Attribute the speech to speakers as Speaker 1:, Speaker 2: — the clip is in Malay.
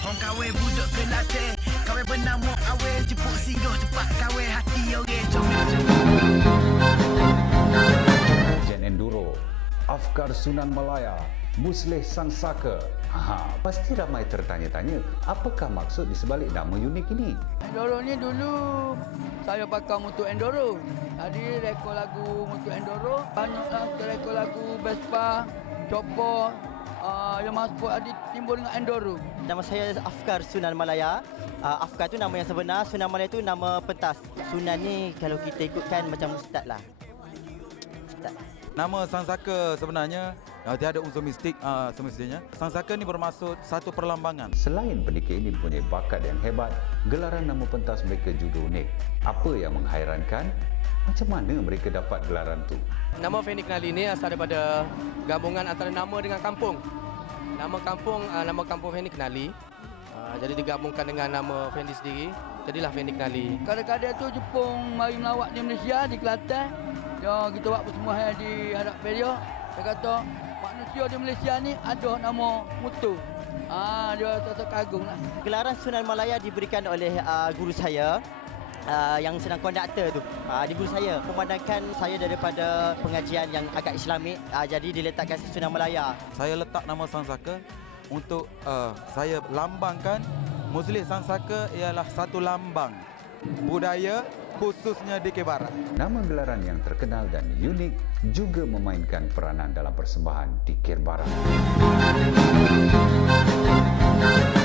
Speaker 1: Orang kawe budak Kelantan, kawe bernama awe jemput singgah cepat kawe hati orang comel.
Speaker 2: Jen Enduro, Afkar Sunan Malaya, Muslih Sang Saka. Pasti ramai tertanya-tanya, apakah maksud di sebalik nama unik ini?
Speaker 3: Enduro ni dulu saya pakai motor Enduro. Jadi rekod lagu motor Enduro, banyaklah rekod lagu Vespa, Chopper, yang masuk ada timbul dengan Enduro.
Speaker 4: Nama saya Afkar Sunan Malaya. Afkar tu nama yang sebenar, Sunan Malaya tu nama pentas. Sunan ni kalau kita ikutkan macam ustaz lah. Ustaz.
Speaker 5: Nama Sang Saka sebenarnya tiada unsur mistik semestinya. Sang Saka ni bermaksud satu perlambangan.
Speaker 2: Selain pendekar ini mempunyai bakat yang hebat, gelaran nama pentas mereka juga unik. Apa yang menghairankan? Macam mana mereka dapat gelaran tu?
Speaker 6: Nama Fendi Kenali ini asal daripada gabungan antara nama dengan kampung. Nama kampung Fendi Kenali. Jadi digabungkan dengan nama Fendi sendiri. Jadilah Fendi Kenali.
Speaker 3: Kadang-kadang tu Jepun mari melawat di Malaysia, di Kelantan. Ya, kita buat persembahan di hadap Perio. Dia kata, manusia di Malaysia ni ada nama Mutu. Dia tak kagum lah.
Speaker 4: Gelaran Sunan Malaya diberikan oleh guru saya. Yang sedang konduktor tu di guru saya memandangkan saya daripada pengajian yang agak Islamik, jadi diletakkan Sunan Malaya.
Speaker 5: Saya letak nama Sang Saka untuk saya lambangkan Muslih Sang Saka ialah satu lambang budaya khususnya di Kebaran.
Speaker 2: Nama gelaran yang terkenal dan unik juga memainkan peranan dalam persembahan di Kebaran.